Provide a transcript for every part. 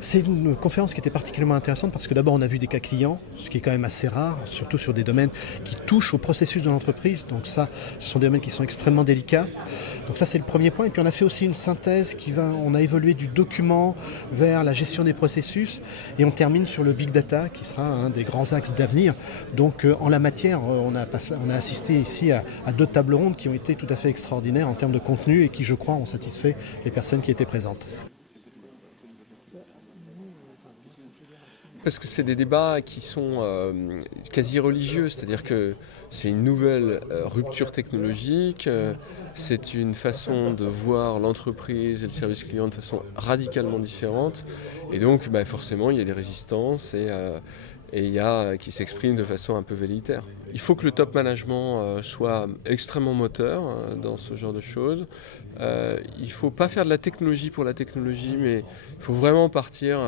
C'est une conférence qui était particulièrement intéressante parce que d'abord on a vu des cas clients, ce qui est quand même assez rare, surtout sur des domaines qui touchent au processus de l'entreprise. Donc ça, ce sont des domaines qui sont extrêmement délicats. Donc ça c'est le premier point. Et puis on a fait aussi une synthèse on a évolué du document vers la gestion des processus et on termine sur le big data qui sera un des grands axes d'avenir. Donc en la matière, on a assisté ici à deux tables rondes qui ont été tout à fait extraordinaires en termes de contenu et qui, je crois, ont satisfait les personnes qui étaient présentes. Parce que c'est des débats qui sont quasi religieux, c'est-à-dire que c'est une nouvelle rupture technologique, c'est une façon de voir l'entreprise et le service client de façon radicalement différente, et donc forcément il y a des résistances et il y a qui s'expriment de façon un peu velléitaire. Il faut que le top management soit extrêmement moteur dans ce genre de choses. Il ne faut pas faire de la technologie pour la technologie, mais il faut vraiment partir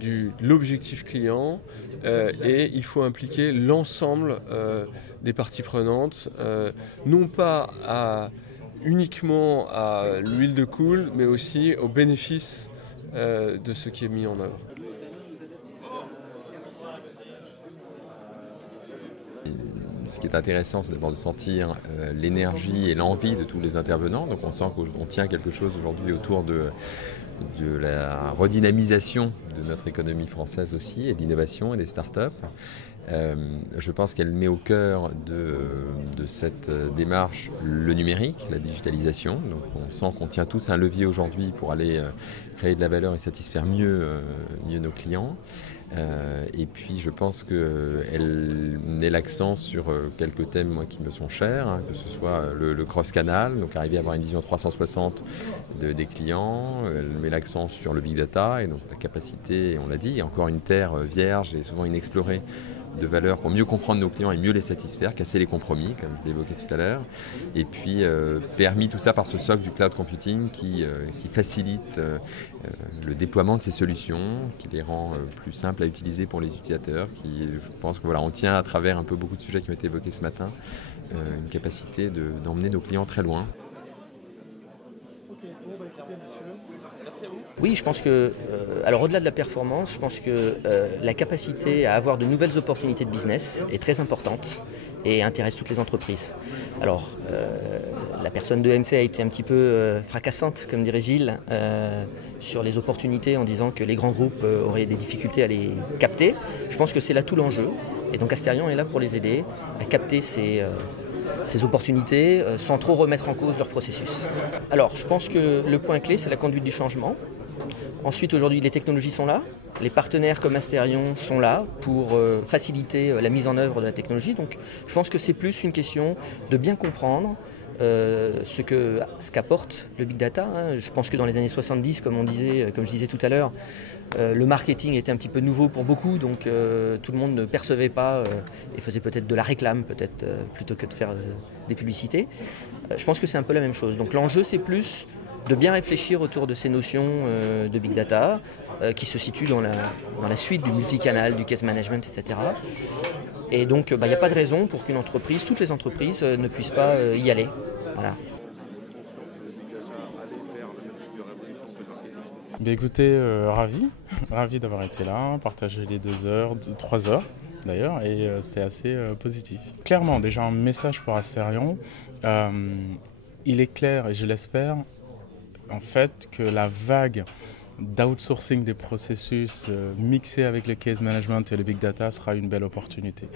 de l'objectif client et il faut impliquer l'ensemble des parties prenantes, non pas uniquement à l'huile de coule, mais aussi au bénéfice de ce qui est mis en œuvre. Ce qui est intéressant, c'est d'abord de sentir l'énergie et l'envie de tous les intervenants. Donc on sent qu'on tient quelque chose aujourd'hui autour de la redynamisation de notre économie française aussi, et de l'innovation et des startups. Je pense qu'elle met au cœur de cette démarche le numérique, la digitalisation. Donc on sent qu'on tient tous un levier aujourd'hui pour aller créer de la valeur et satisfaire mieux nos clients. Et puis je pense qu'elle met l'accent sur quelques thèmes qui me sont chers, que ce soit le cross-canal, donc arriver à avoir une vision 360 des clients. Elle met l'accent sur le big data et donc la capacité, on l'a dit, il y a encore une terre vierge et souvent inexplorée de valeur pour mieux comprendre nos clients et mieux les satisfaire, casser les compromis, comme je l'évoquais tout à l'heure. Et puis permis tout ça par ce socle du cloud computing qui facilite le déploiement de ces solutions, qui les rend plus simples à utiliser pour les utilisateurs. Je pense que on tient à travers un peu beaucoup de sujets qui ont été évoqués ce matin, une capacité d'emmener nos clients très loin. Oui, je pense que, alors au-delà de la performance, je pense que la capacité à avoir de nouvelles opportunités de business est très importante et intéresse toutes les entreprises. Alors, la personne de MC a été un petit peu fracassante, comme dirait Gilles, sur les opportunités en disant que les grands groupes auraient des difficultés à les capter. Je pense que c'est là tout l'enjeu. Et donc Asterion est là pour les aider à capter ces opportunités sans trop remettre en cause leur processus. Alors, je pense que le point clé, c'est la conduite du changement. Ensuite, aujourd'hui, les technologies sont là. Les partenaires comme Asterion sont là pour faciliter la mise en œuvre de la technologie. Donc, je pense que c'est plus une question de bien comprendre ce qu'apporte le big data. Je pense que dans les années 70, comme je disais tout à l'heure, le marketing était un petit peu nouveau pour beaucoup, donc tout le monde ne percevait pas et faisait peut-être de la réclame, plutôt que de faire des publicités. Je pense que c'est un peu la même chose. Donc l'enjeu, c'est plus de bien réfléchir autour de ces notions de big data qui se situent dans la suite du multicanal, du case management, etc. Et donc il n'y a pas de raison pour qu'une entreprise, toutes les entreprises, ne puissent pas y aller. Voilà. Écoutez, ravi d'avoir été là, partager les 3 heures d'ailleurs, et c'était assez positif. Clairement, déjà un message pour Asterion, il est clair, et je l'espère, en fait, que la vague d'outsourcing des processus mixé avec le case management et le big data sera une belle opportunité.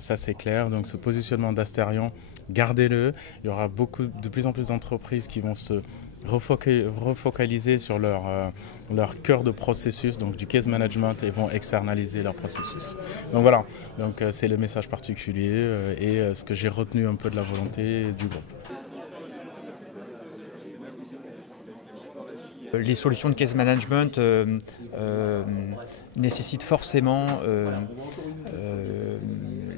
Ça c'est clair, donc ce positionnement d'Asterion, gardez-le. Il y aura de plus en plus d'entreprises qui vont se refocaliser sur leur cœur de processus, donc du case management, et vont externaliser leur processus. Donc voilà, donc, c'est le message particulier et ce que j'ai retenu un peu de la volonté du groupe. Les solutions de case management nécessitent forcément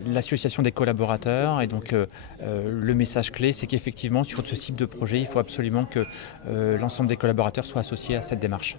l'association des collaborateurs, et donc le message clé, c'est qu'effectivement sur ce type de projet, il faut absolument que l'ensemble des collaborateurs soient associés à cette démarche.